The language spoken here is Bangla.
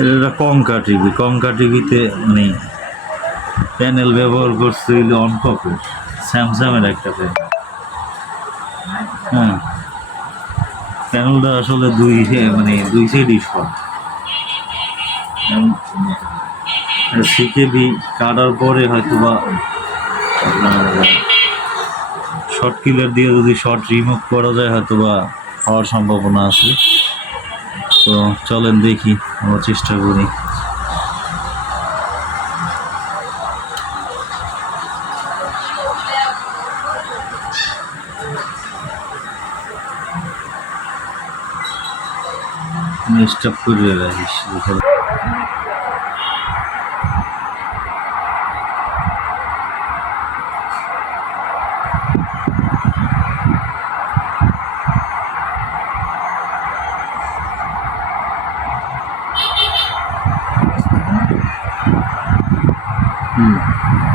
এটা কঙ্কা টিভি। কঙ্কা টিভিতে মানে প্যানেল ব্যবহার করছে হইলো অনকপের, স্যামসাংয়ের একটা প্যানেল। হ্যাঁ, প্যানেলটা আসলে দুই সাইড স্পট। সিকেবি কাটার পরে হয়তো বা আপনার শর্ট কিলার দিয়ে যদি শর্ট রিমুভ করা যায় হয়তো বা হওয়ার সম্ভাবনা আছে। তো চলেন দেখি, আমরা চেষ্টা করি। স্টপ করে রাখিস। হুম।